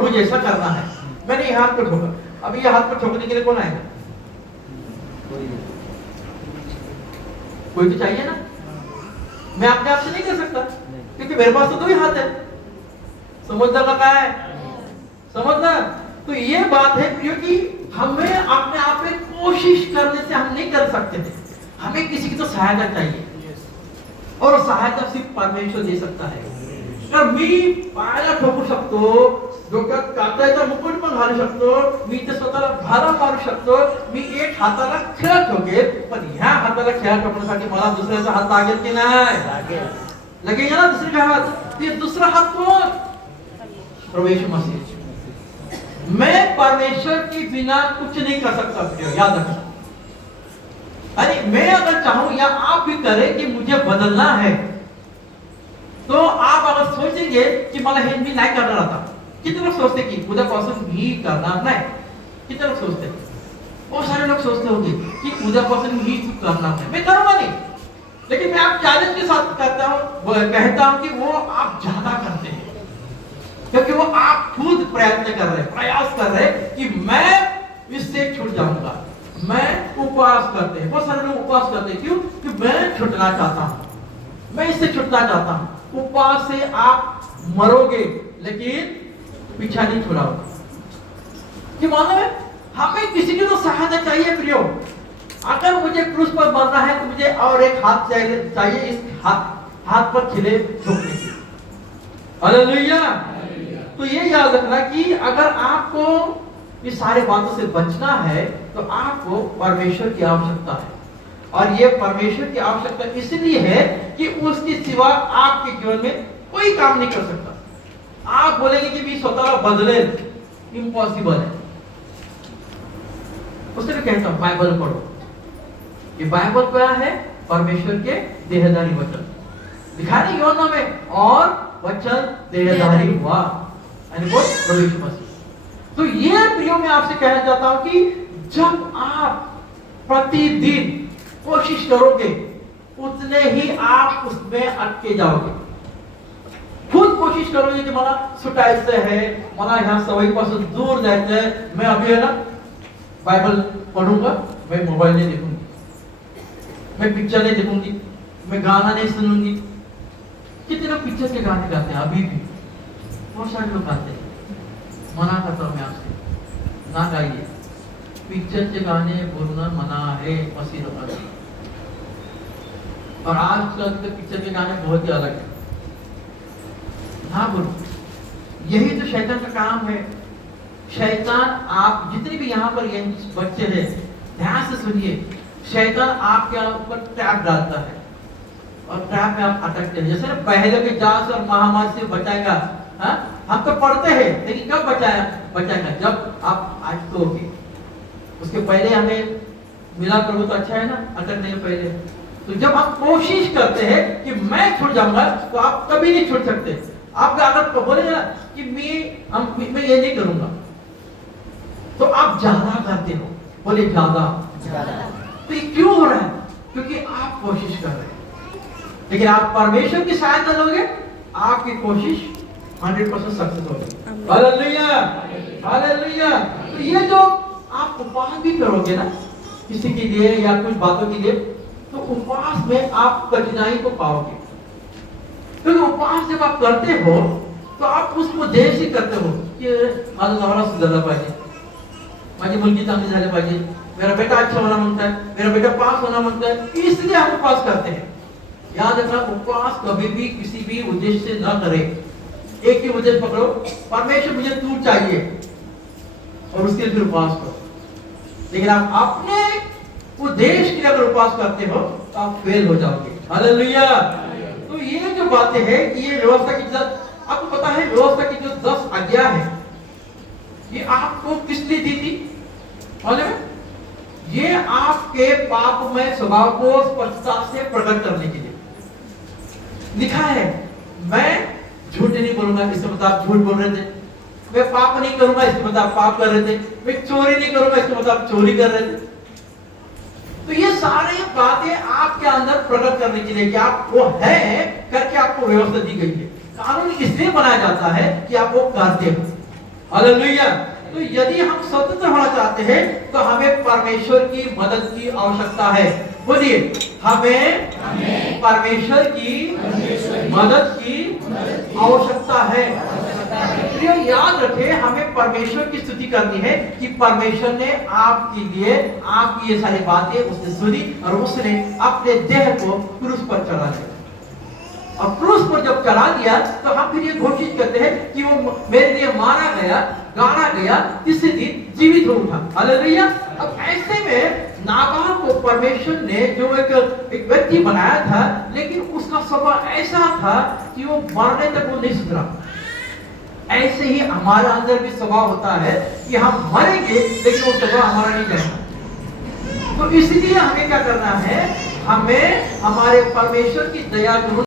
प्रभु जैसा करना है। मैंने ये हाथ को ठोका, अब ये हाथ को ठोकने के लिए कौन आएगा? कोई तो चाहिए ना। मैं अपने आप से नहीं कर सकता, क्योंकि मेरे पास तो दो ही हाथ है। समझना लगा है, समझना। तो ये बात है क्योंकि हमें अपने आप में कोशिश करने से हम नहीं कर सकते थे, हमें किसी की तो सहायता चाहिए, और सहायता सिर्फ परमेश्वर दे सकता है। तर मी पायाला ठोकू शकतो, डोक्यात काटायचा मुकुट पण घालू शकतो, मी ते स्वतःला भाला मारू शकतो, मी एक हाताला खेळ ठोकेल, पण ह्या हाताला खेळ ठोकण्यासाठी मला दुसऱ्याचा हात लागेल की नाही? लगेगा ना दूसरे का हाथ। ये दूसरा हाथ कौन? प्रभु यीशु मसीह। मैं परमेश्वर के बिना कुछ नहीं कर सकता, याद रखना। अरे मैं अगर चाहूं या आप भी करें कि मुझे बदलना है, तो आप अगर सोचेंगे कि मला हे मी नाही करणार आता, किती लोग सोचते कि उद्यापासून मी करणार नाही? किती लोग सोचते? बहुत सारे लोग सोचते होंगे कि उद्यापासून मी करणार नाही, मैं करूंगा नहीं। लेकिन मैं आप चैलेंज के साथ कहता हूं कि वो आप ज्यादा करते हैं, क्योंकि वो आप खुद प्रयत्न कर रहे, प्रयास कर रहे कि मैं इससे छूट जाऊंगा। मैं उपवास करते हैं, बहुत सारे लोग उपवास करते हैं, क्यों? कि मैं छूटना चाहता हूं, मैं इससे छूटना चाहता हूं। उपवास से आप मरोगे, लेकिन पीछा नहीं छुड़ाओगे। कि मालूम है, हमें किसी की तो सहायता चाहिए प्रियो। अगर मुझे क्रूस पर मरना है तो मुझे और एक हाथ चाहिए इस हाथ पर खिले ठोकने की। हालेलुया। तो ये याद रखना कि अगर आपको इस सारे बातों से बचना है तो आपको परमेश्वर की आवश्यकता है, और ये परमेश्वर की आवश्यकता इसलिए है कि उसके सिवा आपके जीवन में कोई काम नहीं कर सकता। आप बोलेंगे कि मैं स्वतः बदले, इम्पॉसिबल है। उससे कहता हूं बाइबल पढ़ो। ये बाइबल क्या है? परमेश्वर के देहधारी वचन लिखा नहीं यूहन्ना में, और वचन देहधारी हुआ, यानी वो प्रभु यीशु मसीह। तो ये प्रियो मैं आपसे कहना चाहता हूं कि जब आप प्रतिदिन कोशिश करोगे, उतने ही आप उसमें अटके जाओगे। खुद कोशिश करोगे कि मला सुटायचं है, मला ह्या सवयीपासून दूर जायचं है, मैं अभी है ना बाइबल पढ़ूंगा, मैं मोबाइल नहीं देखूंगी, मैं पिक्चर नहीं देखूंगी, मैं गाना नहीं सुनूंगी। कितने लोग पिक्चर के गाने गाते हैं अभी भी, बहुत सारे लोग गाते हैं। मना करता हूं मैं आपसे, ना गाइए। पिक्चर के गाने बोलना मना है, मसीह लोग। और आजकल के पिक्चर के गाने बहुत ही अलग है, ना बोलो। यही तो शैतान का काम है। शैतान, आप जितने भी यहाँ पर ये बच्चे हैं, ध्यान से सुनिए, शैतान आपके ऊपर ट्रैप डालता है, और ट्रैप में आप अटकते हैं। जैसे ना पहले के जास और महामारी से बचाएगा, हाँ? हम तो पढ़ते हैं, लेकिन कब बचाएगा? जब आप आज तो होगी, उसके पहले हमें मिला प्रभु तो अच्छा है ना, अटकने के पहले। तो जब हम कोशिश करते हैं कि मैं छूट जाऊंगा, तो आप कभी नहीं छूट सकते। आप अगर बोलेंगे ना कि मैं ये नहीं करूंगा, तो आप ज्यादा करते हो। बोले ज्यादा। तो ये क्यों हो रहा है? क्योंकि आप कोशिश कर रहे हैं। लेकिन आप परमेश्वर की सहायता लोगे, आपकी कोशिश 100% सक्सेस होगी। Hallelujah, hallelujah. तो ये जो आप उपवास भी करोगे ना किसी के लिए या कुछ बातों के लिए, तो उपवास में आप कठिनाई को पाओगे। क्योंकि उपवास जब आप करते हो तो आप उस उद्देश्य से करते हो कि माझा नवरा सुधारला पाहिजे, माझी मुलगी चांगली झाली पाहिजे, मेरा बेटा अच्छा होना मांगता है, मेरा बेटा पास होना मांगता है, इसलिए हम उपवास करते हैं। याद रखना, उपवास कभी भी किसी भी उद्देश्य से न करें। एक ही उद्देश्य पकड़ो, परमेश्वर मुझे तू चाहिए, और उसके लिए उपवास करो। लेकिन आप अपने उद्देश्य के लिए अगर उपवास करते हो तो आप फेल हो जाओगे। हालेलुया। तो ये जो बातें हैं कि ये व्यवस्था की आपको पता है, व्यवस्था की जो 10 आज्ञा है, ये आपको किसने दी थी? मालूम है? ये आपके पापमय स्वभाव को स्पष्टता से प्रकट करने के लिए लिखा है। मैं झूठ नहीं बोलूंगा, इसके मतलब आप झूठ बोल रहे थे। मैं पाप नहीं करूंगा, इसके मतलब आप पाप कर रहे थे। मैं चोरी नहीं करूंगा, इसके मतलब आप चोरी कर रहे थे। तो ये सारी बातें आपके अंदर प्रकट करने के लिए कि आप वो है करके आपको व्यवस्था दी गई है। कानून इसलिए बनाया जाता है कि आप वो करते हो। हालेलुया। तो यदि हम स्वतंत्र होना चाहते हैं तो हमें परमेश्वर की मदद की आवश्यकता है। बोलिए, हमें परमेश्वर की मदद की आवश्यकता है। प्रिय, याद रखें, हमें परमेश्वर की स्तुति करनी है कि परमेश्वर ने आपके लिए आपकी ये सारी बातें उसने सुनी और उसने अपने देह को क्रूस पर चढ़ा दिया। और क्रूस पर जब चढ़ा दिया तो हम फिर ये घोषित करते हैं कि वो मेरे लिए मारा गया, गाड़ा गया, तीसरे दिन जीवित हो उठा। हालेलुया। अब ऐसे में नाबाल को परमेश्वर ने जो एक व्यक्ति बनाया था, लेकिन उसका स्वभाव ऐसा था कि वो मरने तक वो नहीं सुधरा। ऐसे ही हमारा अंदर भी स्वभाव होता है कि हम मरेंगे लेकिन वो स्वभाव हमारा नहीं जाएगा। तो इसलिए हमें क्या करना है? हमें हमारे परमेश्वर की दया